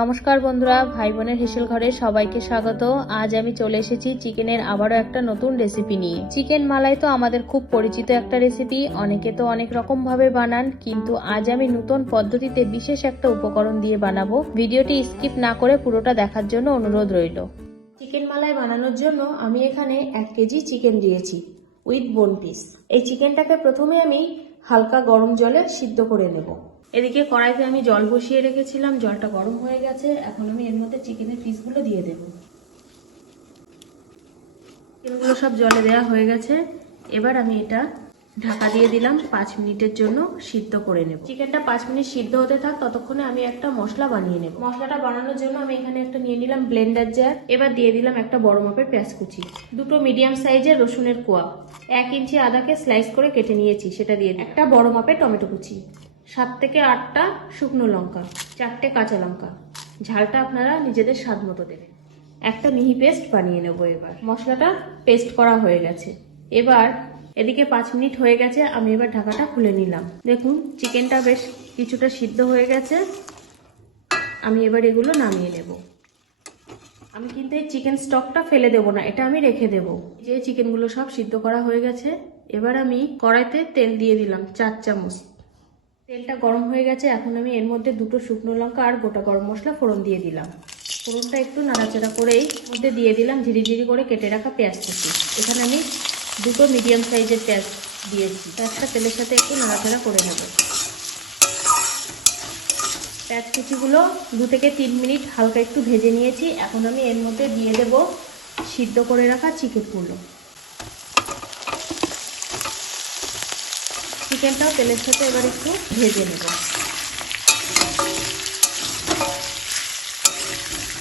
নমস্কার বন্ধুরা ভাই বোনের হেসেল ঘরে সবাইকে স্বাগত। আজ আমি চলে এসেছি চিকেনের আবারও একটা নতুন রেসিপি নিয়ে। চিকেন মালাই তো আমাদের খুব পরিচিত একটা রেসিপি অনেকে তো অনেক রকম ভাবে বানান, কিন্তু আজ আমি নতুন পদ্ধতিতে বিশেষ একটা উপকরণ দিয়ে বানাবো। ভিডিওটি স্কিপ না করে পুরোটা দেখার জন্য অনুরোধ রইল। চিকেন মালাই বানানোর জন্য আমি এখানে এক কেজি চিকেন দিয়েছি, উইথ বোন পিস। এই চিকেনটাকে প্রথমে আমি হালকা গরম জলে সিদ্ধ করে নেব। এদিকে কড়াইতে আমি জল বসিয়ে রেখেছিলাম, জলটা গরম হয়ে গেছে। এখন আমি এর মধ্যে চিকেনের পিসগুলো দিয়ে দেব। চিকেনগুলো সব জলে দেওয়া হয়ে গেছে। এবার আমি এটা ঢাকা দিয়ে দিলাম, পাঁচ মিনিটের জন্য সিদ্ধ করে নেব। চিকেনটা পাঁচ মিনিট সিদ্ধ হতে থাক, ততক্ষণে আমি একটা মশলা বানিয়ে নেব। মশলাটা বানানোর জন্য আমি এখানে একটা নিয়ে নিলাম ব্লেন্ডার জার এবার দিয়ে দিলাম একটা বড় মাপের পেঁয়াজ কুচি। দুটো মিডিয়াম সাইজের রসুনের কোয়া। এক ইঞ্চি আদাকে স্লাইস করে কেটে নিয়েছি, সেটা দিয়ে একটা বড় মাপের টমেটো কুচি। সাত থেকে আটটা শুকনো লঙ্কা, চারটে কাঁচা লঙ্কা। ঝালটা আপনারা নিজেদের স্বাদ মতো দেবেন। একটা মিহি পেস্ট বানিয়ে নেব এবার। মশলাটা পেস্ট করা হয়ে গেছে। এবার এদিকে পাঁচ মিনিট হয়ে গেছে, আমি এবার ঢাকাটা খুলে নিলাম। দেখুন, চিকেনটা বেশ কিছুটা সিদ্ধ হয়ে গেছে। আমি এবার এগুলো নামিয়ে নেব। আমি কিন্তু এই চিকেন স্টকটা ফেলে দেব না, এটা আমি রেখে দেব। যে চিকেনগুলো সব সিদ্ধ করা হয়ে গেছে, এবার আমি কড়াইতে তেল দিয়ে দিলাম চার চামচ। তেলটা গরম হয়ে গেছে, এখন আমি এর মধ্যে দুটো শুকনো লঙ্কা আর গোটা গরম মশলা ফোড়ন দিয়ে দিলাম। ফোড়নটা একটু নাড়াচাড়া করেই মধ্যে দিয়ে দিলাম ঝিরি ঝিরি করে কেটে রাখা পেঁয়াজ কুচি। এখানে আমি দুটো মিডিয়াম সাইজের পেঁয়াজ দিয়েছি, পেঁয়াজটা তেলের সাথে একটু নাড়াচাড়া করে নেব। পেঁয়াজ কুচিগুলো দু থেকে তিন মিনিট হালকা একটু ভেজে নিয়েছি, এখন আমি এর মধ্যে দিয়ে দেব সিদ্ধ করে রাখা চিকেনগুলো চিকেনটাও তেলের সাথে এবার একটু ভেজে নেব।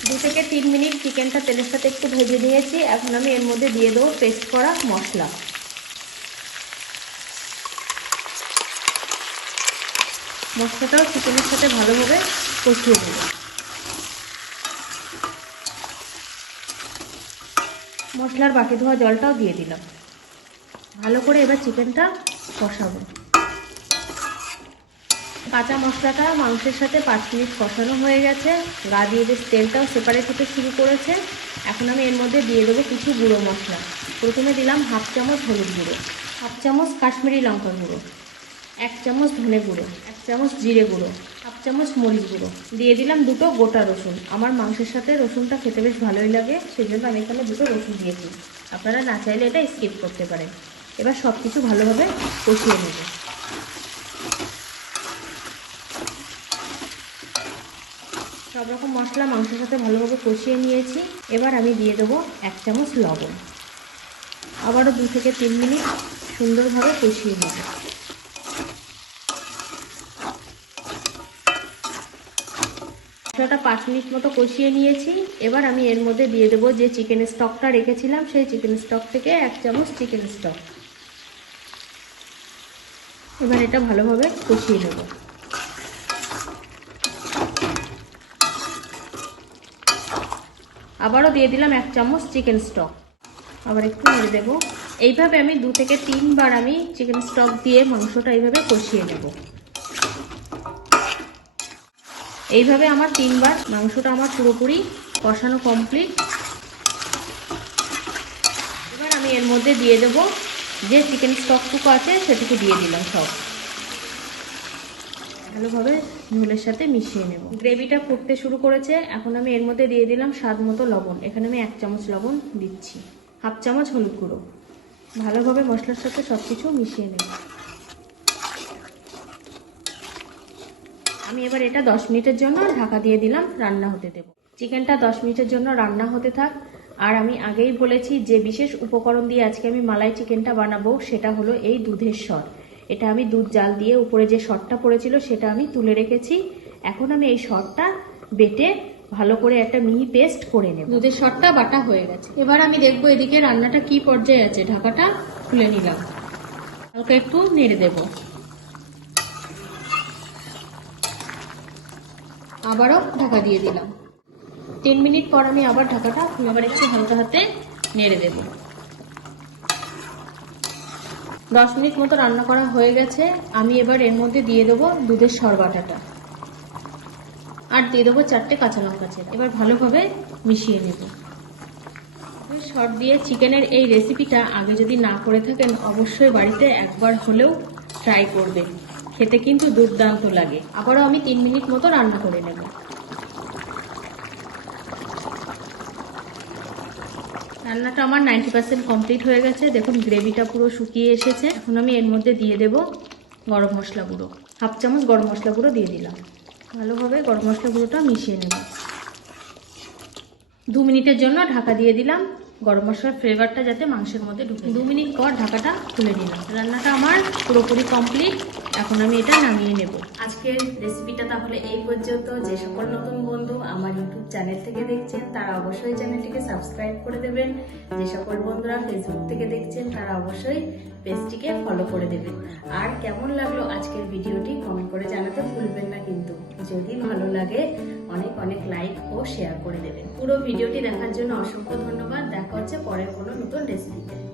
দু থেকে তিন মিনিট চিকেনটা তেলের সাথে একটু ভেজে নিয়েছি। এখন আমি এর মধ্যে দিয়ে দেবো পেস্ট করা মশলা। মশলাটাও চিকেনের সাথে ভালোভাবে কষিয়ে দেব মশলার বাকি ধোয়া জলটাও দিয়ে দিলাম। ভালো করে এবার চিকেনটা কষাবো। কাঁচা মশলাটা মাংসের সাথে পাঁচ মিনিট কষানো হয়ে গেছে। গা দিয়ে বেশ তেলটাও সেপারেট হতে শুরু করেছে। এখন আমি এর মধ্যে দিয়ে দেবো কিছু গুঁড়ো মশলা। প্রথমে দিলাম হাফ চামচ হলুদ গুঁড়ো, হাফ চামচ কাশ্মীরি লঙ্কা গুঁড়ো, এক চামচ ধনে গুঁড়ো, এক চামচ জিরে গুঁড়ো, হাফ চামচ মরিচ গুঁড়ো। দিয়ে দিলাম দুটো গোটা রসুন। আমার মাংসের সাথে রসুনটা খেতে বেশ ভালোই লাগে সেই জন্য আমি এখানে দুটো রসুন দিয়েছি। আপনারা না চাইলে এটা স্কিপ করতে পারেন। এবার সব কিছু ভালোভাবে কষিয়ে নেব। সব রকম মশলা মাংসের সাথে ভালোভাবে কষিয়ে নিয়েছি। এবার আমি দিয়ে দেবো এক চামচ লবণ। আবারও দু থেকে তিন মিনিট সুন্দরভাবে কষিয়ে নেব। মশলাটা পাঁচ মিনিট মতো কষিয়ে নিয়েছি। এবার আমি এর মধ্যে দিয়ে দেবো যে চিকেনের স্টকটা রেখেছিলাম, সেই চিকেন স্টক থেকে এক চামচ চিকেন স্টক এবার এটা ভালোভাবে কষিয়ে নেব। আবারও দিয়ে দিলাম এক চামচ চিকেন স্টক আবার একটু নেড়ে দেবো। এইভাবে আমি দু থেকে তিনবার আমি চিকেন স্টক দিয়ে মাংসটা এইভাবে কষিয়ে নেব। এইভাবে আমার তিনবার মাংসটা আমার পুরোপুরি কষানো কমপ্লিট এবার আমি এর মধ্যে দিয়ে দেব যে চিকেন স্টকটুকু আছে সেটুকু দিয়ে দিলাম সব। ভালোভাবে ঝোলের সাথে মিশিয়ে নেব। গ্রেভিটা ফুটতে শুরু করেছে, এখন আমি এর মধ্যে দিয়ে দিলাম স্বাদ মতো লবণ। এখানে আমি এক চামচ লবণ দিচ্ছি। হাফ চামচ হলুদ গুঁড়ো। ভালোভাবে মশলার সাথে সব কিছু মিশিয়ে নেব। আমি এবার এটা দশ মিনিটের জন্য ঢাকা দিয়ে দিলাম, রান্না হতে দেব। চিকেনটা দশ মিনিটের জন্য রান্না হতে থাক। আর আমি আগেই বলেছি, যে বিশেষ উপকরণ দিয়ে আজকে আমি মালাই চিকেনটা বানাবো, সেটা হলো এই দুধের সর এটা আমি দুধ জাল দিয়ে উপরে যে সরটা পড়েছিল সেটা আমি তুলে রেখেছি। এখন আমি এই সরটা বেটে ভালো করে একটা মিহি পেস্ট করে নেব। দুধের সরটা বাটা হয়ে গেছে। এবার আমি দেখব এদিকে রান্নাটা কি পর্যায়ে আছে। ঢাকাটা খুলে নিলাম। হালকা একটু নেড়ে দেবো। আবারও ঢাকা দিয়ে দিলাম। তিন মিনিট পর আমি আবার ঢাকাটা আবার একটু হালকা হাতে নেড়ে দেব। দশ মিনিট মতো রান্না করা হয়ে গেছে। আমি এবার এর মধ্যে দিয়ে দেবো দুধের সরবাটাটা আর দিয়ে দেবো চারটে কাঁচা লঙ্কা চেরা। এবার ভালোভাবে মিশিয়ে নেব। শর্ট দিয়ে চিকেনের এই রেসিপিটা আগে যদি না করে থাকেন, অবশ্যই বাড়িতে একবার হলেও ট্রাই করবেন। খেতে কিন্তু দুর্দান্ত লাগে। আবারও আমি তিন মিনিট মতো রান্না করে নেব। রান্নাটা আমার নাইনটি পার্সেন্ট কমপ্লিট হয়ে গেছে। দেখুন গ্রেভিটা পুরো শুকিয়ে এসেছে। এখন আমি এর মধ্যে দিয়ে দেব গরম মশলা গুঁড়ো। হাফ চামচ গরম মশলা গুঁড়ো দিয়ে দিলাম। ভালোভাবে গরম মশলা গুঁড়োটা মিশিয়ে নেব। দু মিনিটের জন্য ঢাকা দিয়ে দিলাম। গরম মশলার ফ্লেভারটা যাতে মাংসের মধ্যে ঢুকে দু মিনিট পর ঢাকাটা খুলে নিলাম। রান্নাটা আমার পুরোপুরি কমপ্লিট এখন আমি এটা নামিয়ে নেব। আজকের রেসিপিটা তাহলে এই পর্যন্ত। যে সকল নতুন বন্ধু আমার ইউটিউব চ্যানেল থেকে দেখছেন, তারা অবশ্যই চ্যানেলটিকে সাবস্ক্রাইব করে দেবেন। যে সকল বন্ধুরা ফেসবুক থেকে দেখছেন, তারা অবশ্যই পেজটিকে ফলো করে দেবেন। আর কেমন লাগল আজকের ভিডিওটি কমেন্ট করে জানাতে ভুলবেন না কিন্তু। যদি ভালো লাগে, অনেক অনেক লাইক ও শেয়ার করে দেবেন। পুরো ভিডিওটি দেখার জন্য অসংখ্য ধন্যবাদ। দেখা দেখা হচ্ছে পরের কোনো নতুন রেসিপিতে